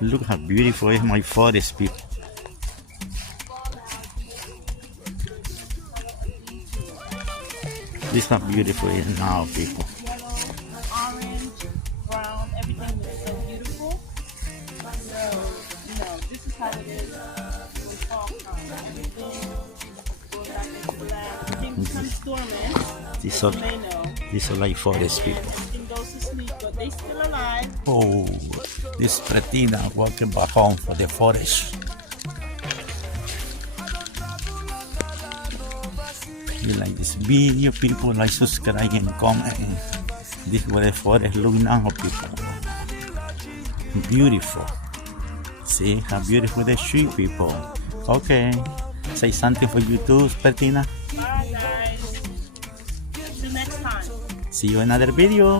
Look how beautiful is my forest, people. This is how beautiful it is now, people. Orange, brown, everything is so beautiful. So, this is how it is when fall comes. Everything goes back into black. Everything becomes dormant. These You are, may know. these are like forest, And people. everything goes to sleep, but they still alive. Oh, this Pretina walking back home for the forest. You like this video, people, like, subscribe, and comment. This is what the forest look now, people. Beautiful. See how beautiful the tree, people. Okay, say something for you too, Pretina. Bye, guys. Till next time. See you in another video.